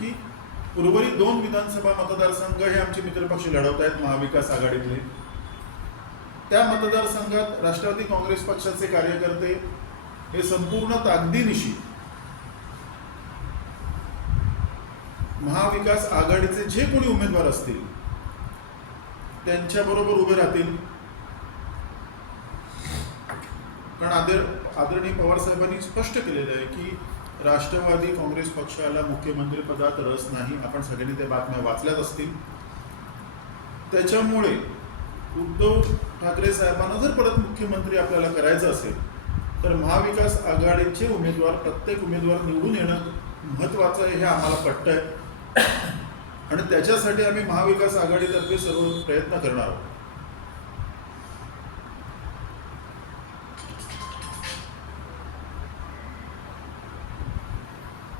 की उर्वरित दोन विधानसभा मतदारसंघ हे आमचे मित्रपक्ष लढवत आहेत महाविकास आघाडीतले. त्या मतदारसंघात राष्ट्रवादी काँग्रेस पक्षाचे कार्यकर्ते हे संपूर्ण ताकदीनिशी महाविकास आघाडीचे जे कोणी उमेदवार असतील त्यांच्याबरोबर उभे राहतील. कारण आदर आदरणीय पवार साहेबांनी स्पष्ट केलेलं आहे की राष्ट्रवादी काँग्रेस पक्षाला मुख्यमंत्री पदात रस नाही. आपण सगळ्यांनी त्या बातम्या वाचल्याच असतील. त्याच्यामुळे उद्धव ठाकरे साहेबांना जर परत मुख्यमंत्री आपल्याला करायचं असेल तर महाविकास आघाडीचे उमेदवार प्रत्येक उमेदवार निवडून येणं महत्त्वाचं आहे हे आम्हाला पटतंय. आणि त्याच्यासाठी आम्ही महाविकास आघाडीतर्फे सर्व प्रयत्न करणार आहोत.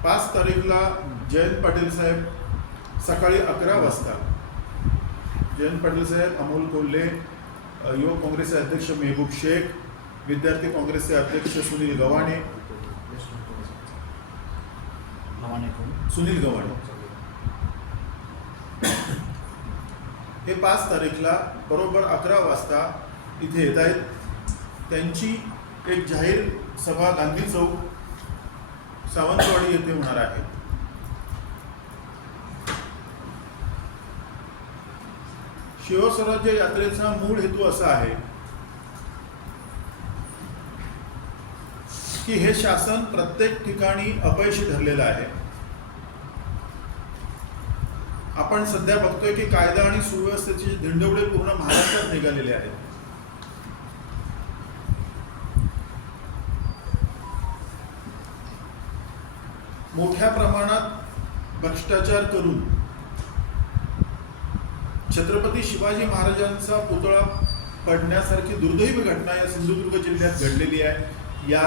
पाच तारीखला जयंत पाटील साहेब सकाळी अकरा वाजता. जयंत पाटील साहेब अमोल कोल्हे युवक काँग्रेसचे अध्यक्ष मेहबूब शेख विद्यार्थी काँग्रेसचे अध्यक्ष सुनील गव्हाणे. सुनील गव्हाणे. हे पाच तारीखला बरोबर अकरा वाजता इथे येत आहेत. त्यांची एक जाहीर सभा गांधी चौक सावंतवाडी येथे होणार आहे. शिवस्वराज्य यात्रेचा मूळ हेतू असा आहे की हे शासन प्रत्येक ठिकाणी अपयशी ठरलेलं आहे. आपण सध्या बघतोय की कायदा आणि सुव्यवस्थेचे धिंडवडे पूर्ण महाराष्ट्रात निघालेले आहेत मोठ्या प्रमाणात भ्रष्टाचार करून छत्रपती शिवाजी महाराजांचा पुतळा पडण्यासारखी दुर्दैवी घटना या सिंधुदुर्ग जिल्ह्यात घडलेली आहे. या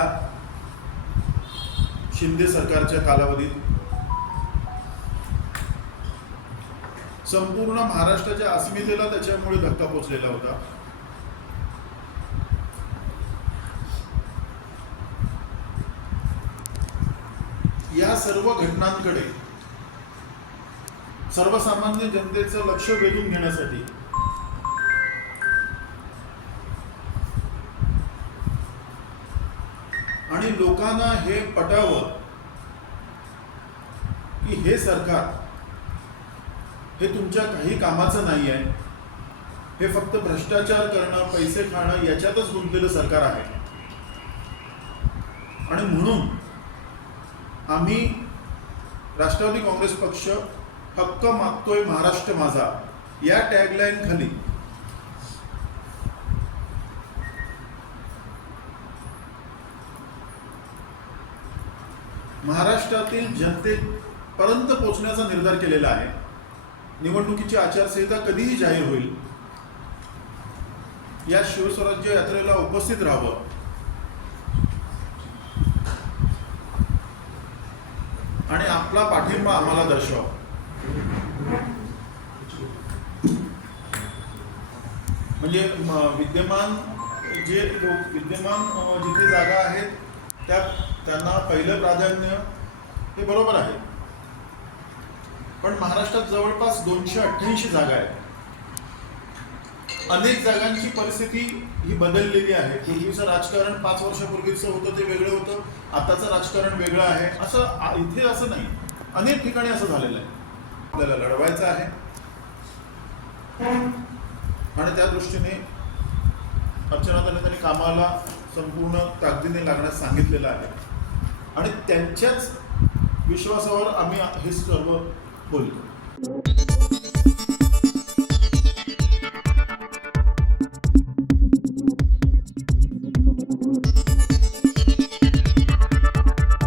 शिंदे सरकारच्या कालावधीत संपूर्ण महाराष्ट्राच्या अस्मितेला त्याच्यामुळे धक्का पोचलेला होता. या सर्व घटनांकडे सर्वसामान्य जनतेचं लक्ष वेधून घेण्यासाठी आणि लोकांना हे पटावं की हे सरकार हे तुमच्या काही कामाचं नाही आहे. हे फक्त भ्रष्टाचार करणं पैसे खाणं याच्यातच गुंतलेलं सरकार आहे. आणि म्हणून आम्ही राष्ट्रवादी काँग्रेस पक्ष हक्क मागतोय महाराष्ट्र माझा. या टॅगलाईन खाली. महाराष्ट्रातील जनतेपर्यंत पोहोचण्याचा निर्धार केलेला आहे. निवडणुकीची आचारसंहिता कधीही जाहीर होईल. या शिवस्वराज्य यात्रेला उपस्थित राहावं. आणि आपला पाठिंबा आम्हाला दर्शवा म्हणजे विद्यमान जे लोक विद्यमान जिथे जागा आहेत त्या त्यांना पहिलं प्राधान्य हे बरोबर आहे. पण महाराष्ट्रात जवळपास दोनशे अठ्ठ्याऐंशी जागा आहेत. अनेक जागांची परिस्थिती ही बदललेली आहे. पूर्वीचं राजकारण पाच वर्षापूर्वीचं होतं ते वेगळं होतं. आताचं राजकारण वेगळं आहे. असं इथे असं नाही. अनेक ठिकाणी असं झालेलं आहे. आपल्याला लढवायचं आहे. आणि त्या दृष्टीने अर्चनाताईंनी त्यांनी कामाला संपूर्ण ताकदीने लागण्यास सांगितलेलं आहे. आणि त्यांच्याच विश्वासावर आम्ही हे सर्व ポイント。